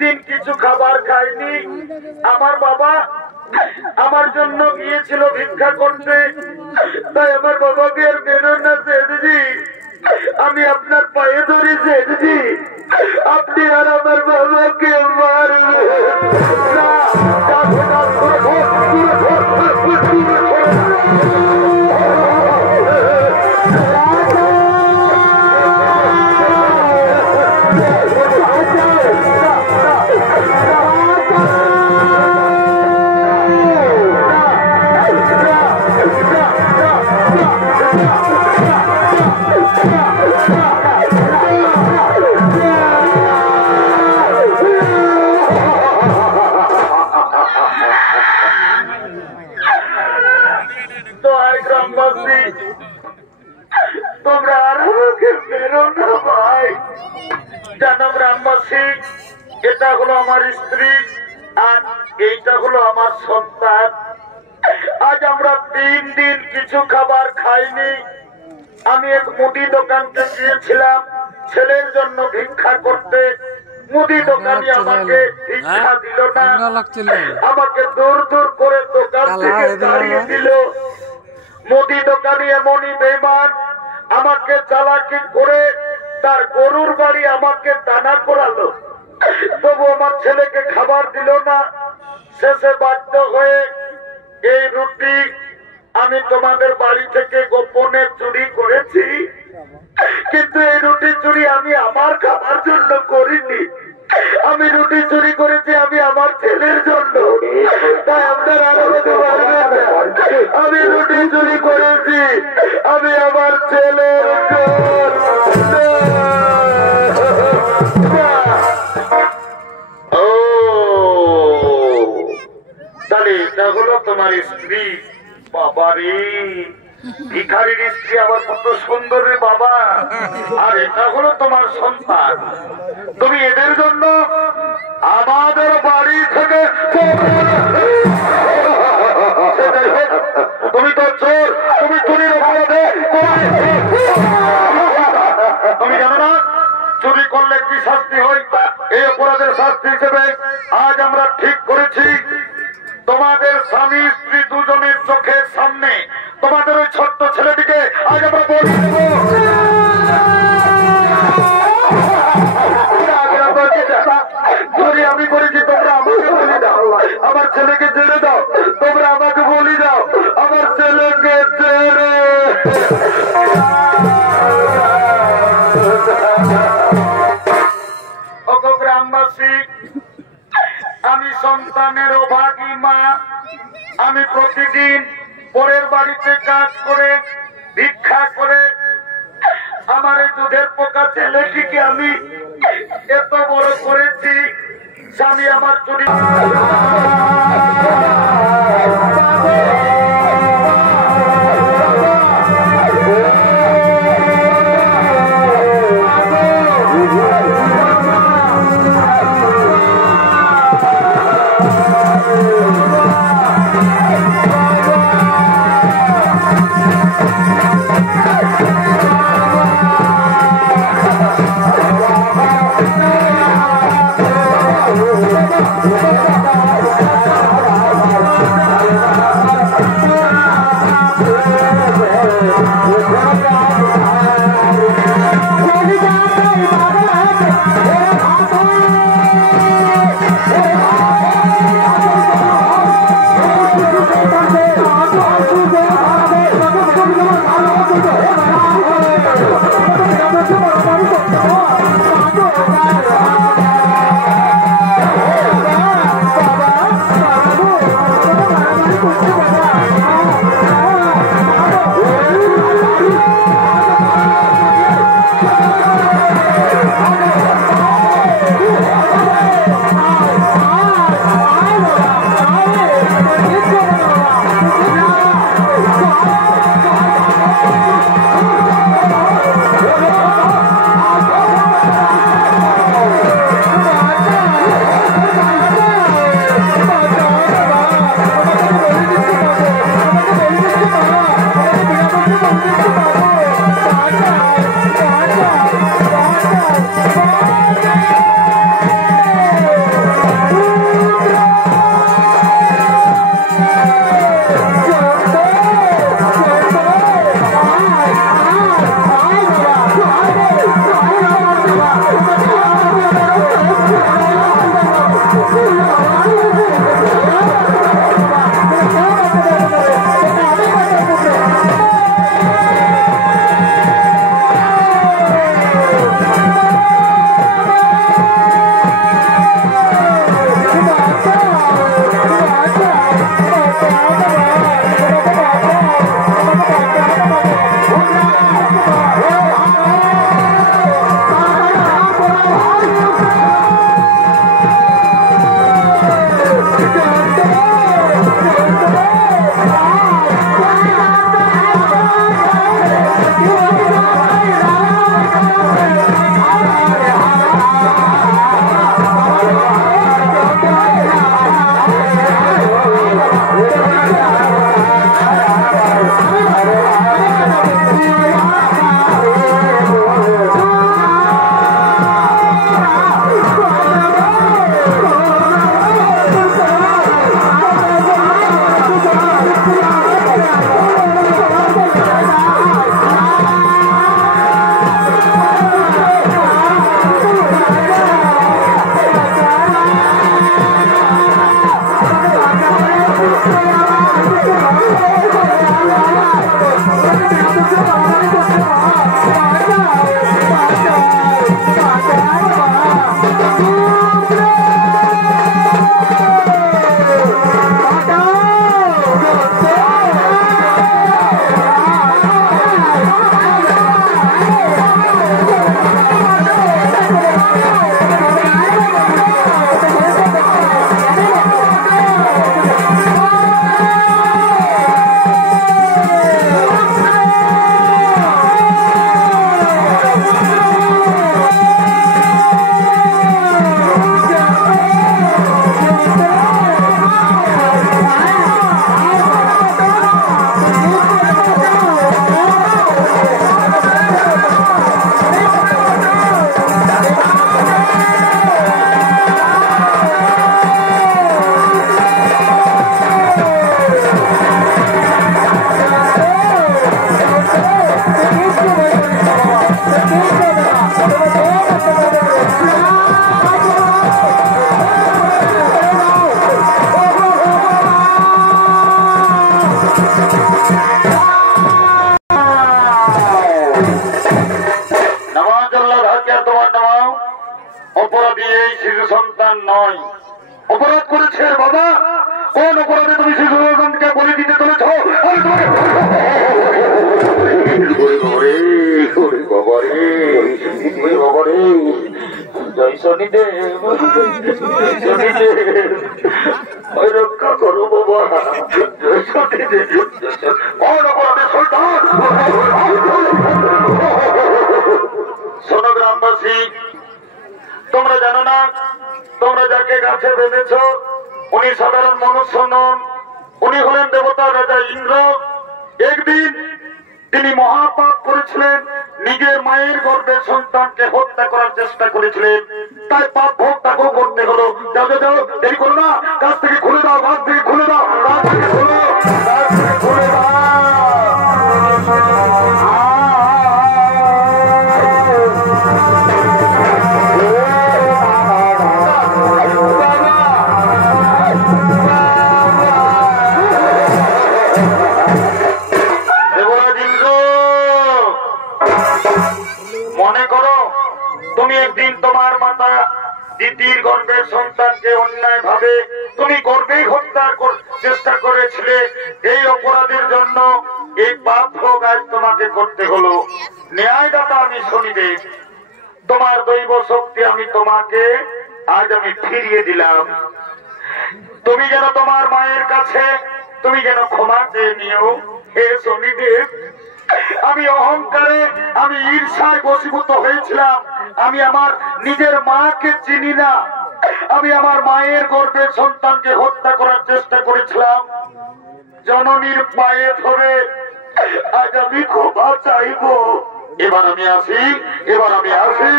দিন কিছু খাবার খাইনি। আমার বাবা আমার জন্য গিয়েছিল ভিক্ষা করতে, তাই আমার বাবাকে আর বেরোন না সেঠজি। আমি আপনার পায়ে ধরি সেঠজি, আপনি আর আমার বাবাকে তোমরা আর আমাকে বেরো না ভাই। জানো গ্রামবাসী, এটা হলো আমার স্ত্রী আর এইটা হলো আমার সন্তান। আজ আমরা 3 দিন কিছু খাবার খাইনি। আমি এক মুদি দোকানকে গিয়েছিলাম ছেলের জন্য ভিক্ষা করতে। মুদি দোকানি আমাকে ভিক্ষা দিল না, আমাকে দূর দূর করে দোকান থেকে তাড়িয়ে দিল। মুদি দোকানি এমনই বেঈমান, আমাকে চালাকি করে তার গরুর বাড়ি আমাকে দানা করালো, তবু আমার ছেলেকে খাবার দিল না। শেষে বাধ্য হয়ে এই রুটি আমি তোমাদের বাড়ি থেকে গোপনে চুরি করেছি, কিন্তু এই রুটি চুরি আমি আমার খাবার জন্য করিনি। আমি রুটি চুরি করেছি আমি আমার ছেলের জন্য, তাই আপনার আর হতে পারবেন না। আমি রুটি চুরি করেছি আমি আমার ছেলের জন্য। ও তাহলে এটা হলো তোমার স্ত্রী। বাবারে, ভিখারির স্ত্রী আবার কত সুন্দর রে বাবা। আর এটা হলো তোমার সন্তান। তুমি এদের জন্য আমাদের বাড়ি থেকে, তুমি তো চোর, তুমি চুরির অপরাধে, তুমি জানো না চুরি করলে কি শাস্তি হয়? এই অপরাধের শাস্তি হিসেবে আজ আমরা ঠিক করেছি তোমাদের স্বামী স্ত্রী দুজনের চোখের সামনে তোমাদের ওই ছোট্ট ছেলেটিকে আজ আমরা বলি দেবো। চুরি আমি করেছি, তোমরা আমাকে বলি দাও। আমার ছেলেকে ছেড়ে দাও, তোমরা আমাকে বলি দাও। আমার ছেলেকে ছেড়ে গ্রামবাসী, আমি সন্তানের অভাগী মা। আমি প্রতিদিন পরের বাড়িতে কাজ করে ভিক্ষা করে আমার এই দুধের পোকা ছেলেটিকে আমি এত বড় করেছি। স্বামী আমার চুরি রক্ষা করো বাবা, শোনো গ্রামবাসী, তোমরা জানো না, তোমরা যাকে গাছে বেঁধেছ উনি সাধারণ মনুষ্য নন, উনি হলেন দেবতা রাজা ইন্দ্র। একদিন তিনি মহাপাপ করেছিলেন, নিজের মায়ের গর্ভে সন্তানকে হত্যা করার চেষ্টা করেছিলেন, তাই পাপ ভোগ তাকেও করতে হলো। যাও যাও যাও, দেরি করো না, কাছ থেকে খুলে দাও, গাছ থেকে খুলে দাও, গাছ থেকে খুলে দাও, গাছ থেকে খুলে দাও। মনে করো তুমি একদিন তোমার মাতা দিদির গর্ভের সন্তানকে অন্যায় ভাবে তুমি গর্ভেই হত্যার চেষ্টা করেছিলে। এই অপরাধের জন্য এই পাপ ভোগ আজ তোমাকে করতে হলো। ন্যায়দাতা আমি শনিদেব, তোমার দৈব শক্তি আমি তোমাকে আজ আমি ফিরিয়ে দিলাম। তুমি যেন তোমার মায়ের কাছে তুমি যেন ক্ষমা চেয়ে নিও। হে শনিদেব, আমি অহংকারে আমি ঈর্ষায় বশীভূত হয়েছিলাম, আমি আমার নিজের মাকে চিনি না, আমি আমার মায়ের গর্ভের সন্তানকে হত্যা করার চেষ্টা করেছিলাম। জননীর পায়ে ধরে আজ আমি ক্ষমা চাইবো। এবার আমি আসি, এবার আমি আসি।